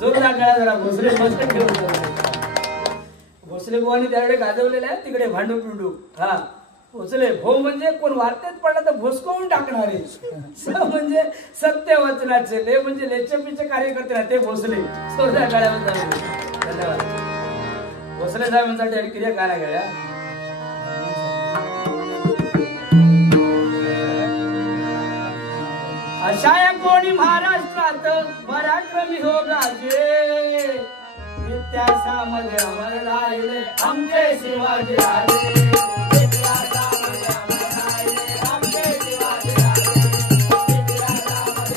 जोरदार गळा जरा भोसले मस्त ठेवून भोसले बुवानी त्याकडे गाजवलेले आहे तिकडे भांडू पिंडू हा भोसले भो म्हणजे कोण वार्तेत पडला तर भोसकवून टाकणारे स म्हणजे सत्य वचनाचे ले म्हणजे लेचपीचे कार्यकर्ते ते भोसले जोरदार गळ्यावर धन्यवाद भोसले साहेबांसाठी क्रिया गाणं गेल्या अशा कोणी महाराष्ट्रात पराक्रमी हो गाजे इतिहासामध्ये अमर राहिले आमचे शिवाजी राजे इतिहासामध्ये अमर राहिले आमचे शिवाजी राजे इतिहासामध्ये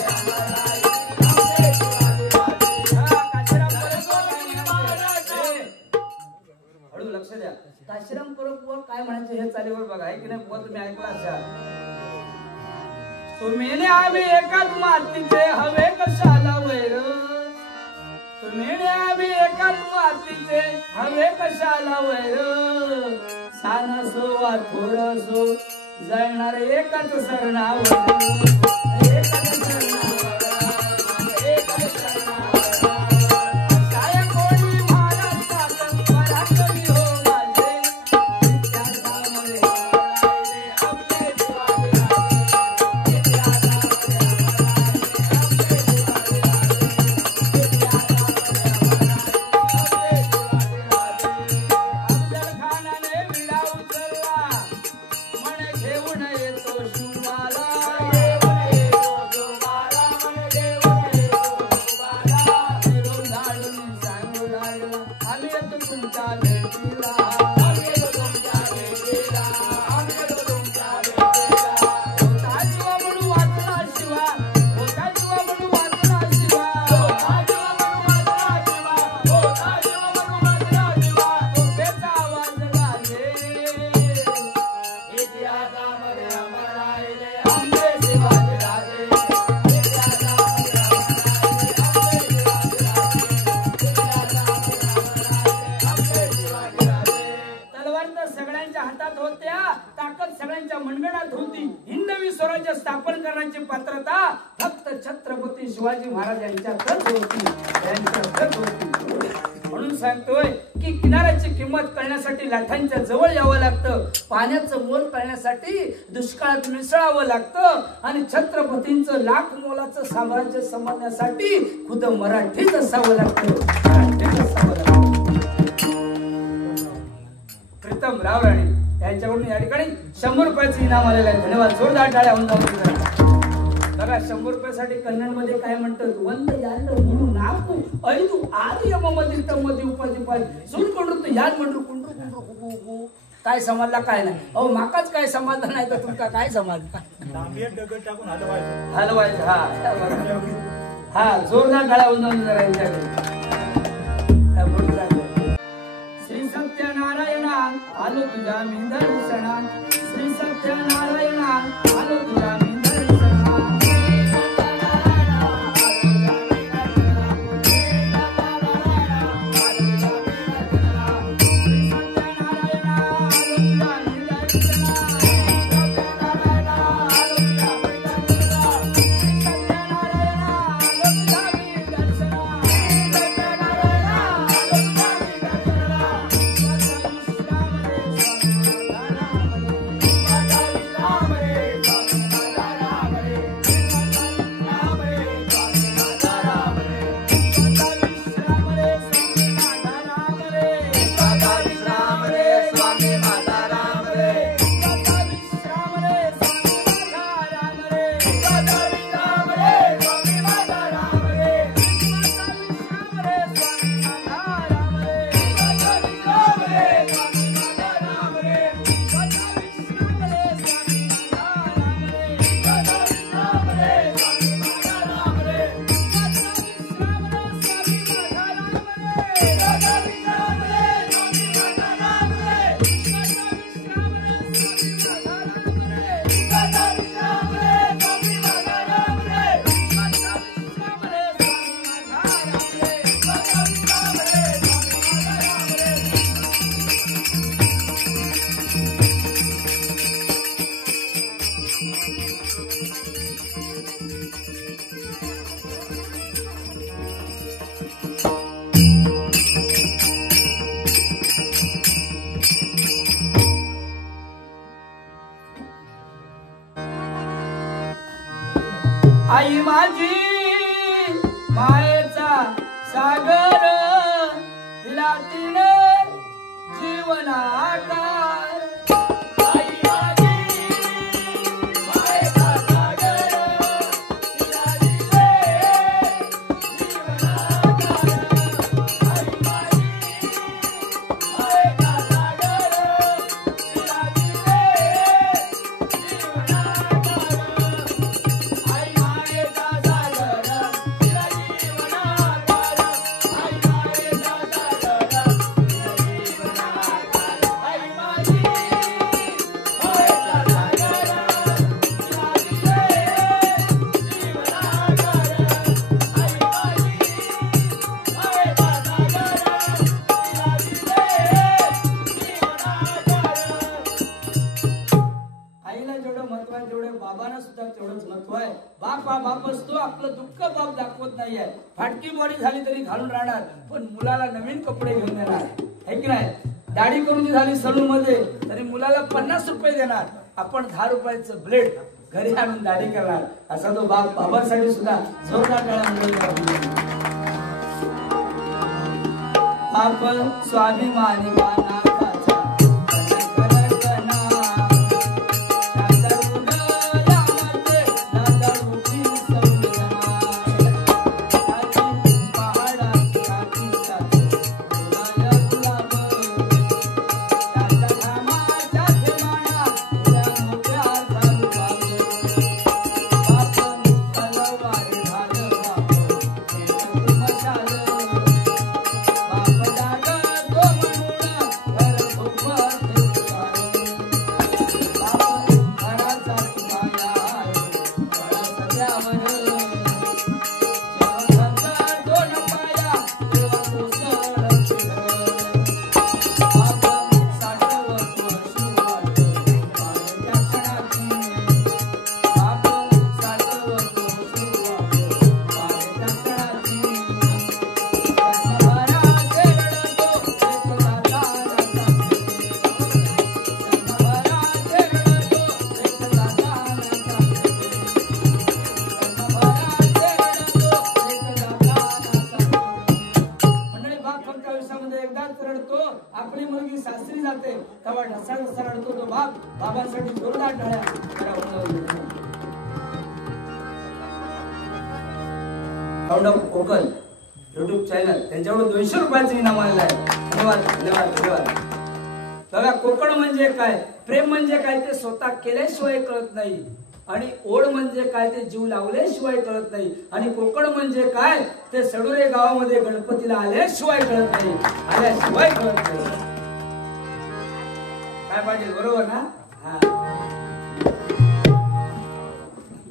अमर राहिले आमचे शिवाजी हळू लक्ष द्या काशीराम परब काय म्हणायचे हे चालीवर बघा आहे की नाही बुवा तुम्ही ऐकला असाल तुम्ही आम्ही एकाच मातीचे हवे कशाला वैर तुम्ही आम्ही एकाच मातीचे हवे कशाला वैर सान असो वा थोर असो जळणार एकाच सरणावर एकाच सरणावर एकाच सरणावर काय कोणी महाराष्ट्रात पराक्रमी हो माझे इतिहासामध्ये राहिले आपले शिवाजी महाराज यांच्यातच होती म्हणून सांगतोय की किनाऱ्याची किंमत कळण्यासाठी लाठांच्या जवळ यावं लागतं पाण्याचं मोल कळण्यासाठी दुष्काळात मिसळावं लागतं आणि छत्रपतींचं लाख मोलाचं साम्राज्य समजण्यासाठी खुद मराठीच असावं लागतं प्रीतम राव राणे यांच्याकडून या ठिकाणी 100 रुपयाचं इनाम आलेलं आहे धन्यवाद जोरदार टाळ्या होऊन जाऊ बघा 100 रुपयासाठी कन्नड मध्ये काय म्हणतात वंद याल गुरु नाकू ऐदू आदि यममध्ये तमध्ये उपाधी पाय सुन कोंडू याद मंडू कुंडू कुंडू काय समजला काय नाही अहो माकाच काय समजलं नाही तर तुमका काय समजलं दगड टाकून हलवायचं हा जोरदार गळा उंचावून जरा यांच्याकडे श्री सत्यनारायणा आलो तुझ्या मी दर्शना श्री सत्यनारायणा आलो तुझ्या मी मायेचा सागर दिला तिने जीवनाकार आई माझी मायेचा सागर दिला तिने जीवनाकार आई माझी मायेचा सागर दिला तिने जीवनाकार आई मायेचा सागर दिला जीवनाकार आई मायेचा सागर आई माझी मायेचा सागर दिला तिने जीवनाकार आई माझी मायेचा सागर दिला तिने जीवनाकार आईला जेवढं महत्व आहे तेवढं बाबांना सुद्धा तेवढंच महत्व आहे. बाप हा बाप असतो. आपलं दुःख बाप दाखवत नाहीये. फाटकी बॉडी झाली तरी घालून राहणार, पण मुलाला नवीन कपडे घेऊन देणार है की नाही. दाढी करून झाली सलून मध्ये तरी मुलाला 50 रुपये देणार. आपण 10 रुपयाचं ब्लेड घरी आणून दाढी करणार. असा तो बाप बाबांसाठी सुद्धा जोरदार टाळ्या बाप स्वाभिमानी मानाचा आपली मुलगी सासरी जाते तेव्हा ढसा ढसा रडतो तो बाप. बाबांसाठी जोरदार टाळ्या. Sound of Konkan YouTube channel त्यांच्यावर 200 रुपयाचं इनाम आलेलं आहे. धन्यवाद धन्यवाद धन्यवाद. बघा कोकण म्हणजे काय, प्रेम म्हणजे काय ते स्वतः केल्याशिवाय कळत नाही, आणि ओढ म्हणजे काय ते जीव लावल्याशिवाय कळत नाही, आणि कोकण म्हणजे काय ते सडुरे गावामध्ये गणपतीला आल्याशिवाय कळत नाही, आल्याशिवाय कळत नाही. काय पाटील बरोबर ना. हा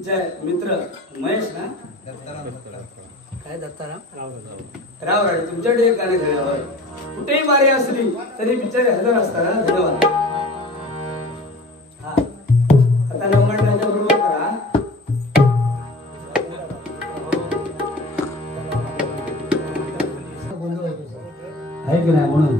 जय मित्र महेश ना काय दत्ताराम राव राव तुमच्याकडे एक गाणं खेळल्यावर कुठेही वारी असली तरी बिचारे हजर असताना. धन्यवाद. हा आता नंबर त्याच्या बरोबर करा. आहे की नाही म्हणून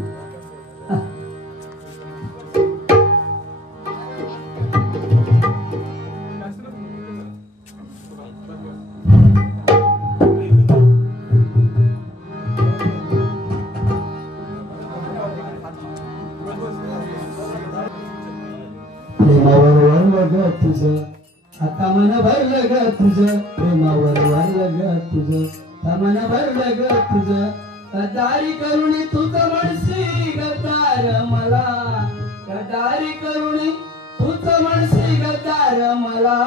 तुझं आता मन भरलं ग तुझं, प्रेमावर वाढलं ग तुझं, मन भरलं ग तुझं, गद्दारी करुणी तुझं म्हणशी गद्दार मला, गद्दारी करुणी तुझं म्हणशी गद्दार मला.